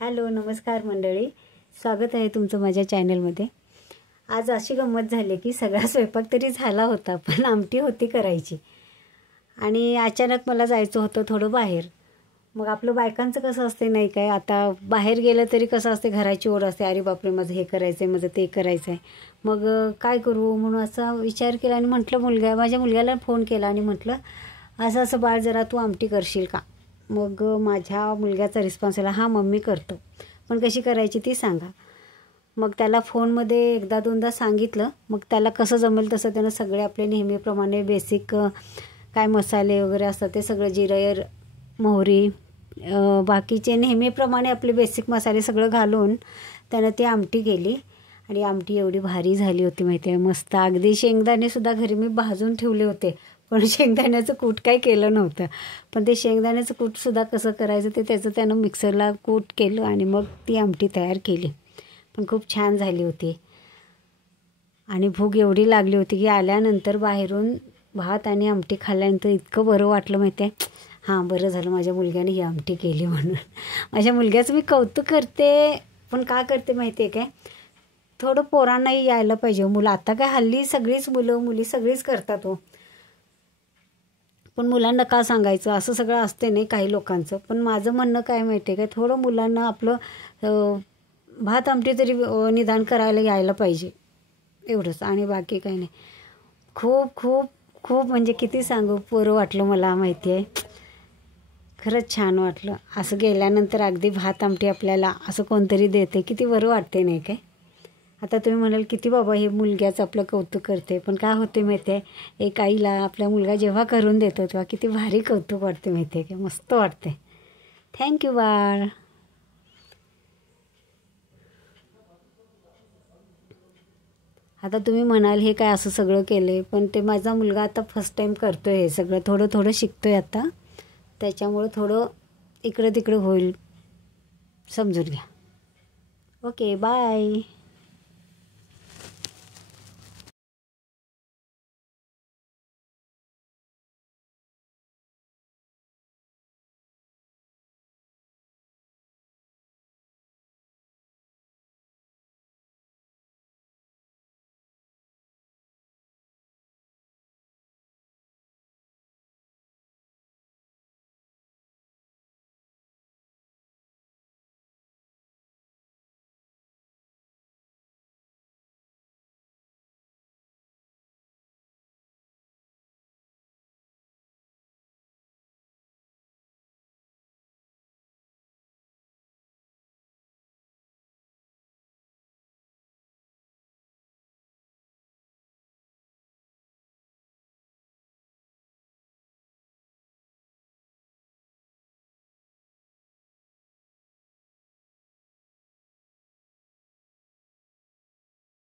Hello नमस्कार मंडळी, स्वागत आहे तुमचं माझ्या चॅनलमध्ये। आज अशी गंमत झाली की सगळा स्वयंपाक तरी झाला होता, पण आमटी होती करायची आणि अचानक मला जायचं होतं थोडं बाहेर। मग आपलं बायकांचं कसं असते नाही काय, आता बाहेर गेलं तरी कसं असते, घराची ओढ असते, अरे बापरे माझं हे करायचं आहे, माझं ते करायचं आहे, मग काय करू म्हणून असा विचार केला आणि म्हटलं माझ्या मुलग्याला फोन केला आणि म्हटलं असं असं बाळ जरा तू आमटी करशील का। मग माझ्या मुलग्याचा रिस्पॉन्स आला, हां मम्मी करतो, पण कशी करायची ती सांगा। मग त्याला फोनमध्ये एकदा दोनदा सांगितलं, मग त्याला कसं जमेल तसं त्यानं सगळे आपले नेहमीप्रमाणे बेसिक काय मसाले वगैरे असतात ते सगळं, जिरं मोहरी बाकीचे नेहमीप्रमाणे आपले बेसिक मसाले सगळं घालून त्यानं ती आमटी केली आणि आमटी एवढी भारी झाली होती माहिती आहे, मस्त। अगदी शेंगदाणेसुद्धा घरी मी भाजून ठेवले होते, पण शेंगदाण्याचं कूट काही केलं नव्हतं, पण ते शेंगदाण्याचं कूटसुद्धा कसं करायचं ते त्यानं मिक्सरला कूट केलं आणि मग ती आमटी तयार केली, पण खूप छान झाली होती। आणि भूक एवढी लागली होती की आल्यानंतर बाहेरून भात आणि आमटी खाल्ल्यानंतर इतकं बरं वाटलं माहिती आहे। हां बरं झालं माझ्या मुलग्याने ही आमटी केली म्हणून। माझ्या मुलग्याचं मी कौतुक करते, पण का करते माहिती आहे काय, थोडं पोरांनाही यायला पाहिजे। मुलं आता काय हल्ली सगळीच मुलं मुली सगळीच करतात हो, पण मुलांना का सांगायचं असं सगळं असते नाही काही लोकांचं। पण माझं म्हणणं काय माहिती आहे काय, थोडं मुलांना आपलं भात आमटी तरी निदान करायला यायला पाहिजे, एवढंच आणि बाकी काही नाही। खूप खूप खूप म्हणजे किती सांगू, बरं वाटलं मला माहिती आहे, खरंच छान वाटलं। असं गेल्यानंतर अगदी भात आमटी आपल्याला असं कोणतरी देते, किती बरं वाटते नाही काय। आता तुम्ही म्हणाल किती बाबा हे मुलग्याचं आपलं कौतुक करते, पण काय होते माहिती आहे, एक आईला आपला मुलगा जेव्हा करून देतो तेव्हा किती भारी कौतुक वाटते माहिती आहे, की मस्त वाटते। थँक्यू बाळ। आता तुम्ही म्हणाल हे काय असं सगळं केले, पण ते माझा मुलगा आता फर्स्ट टाईम करतो आहे हे सगळं, थोडं थोडं शिकतो आहे आता, त्याच्यामुळं थोडं इकडं तिकडं होईल, समजून घ्या। Okay bye.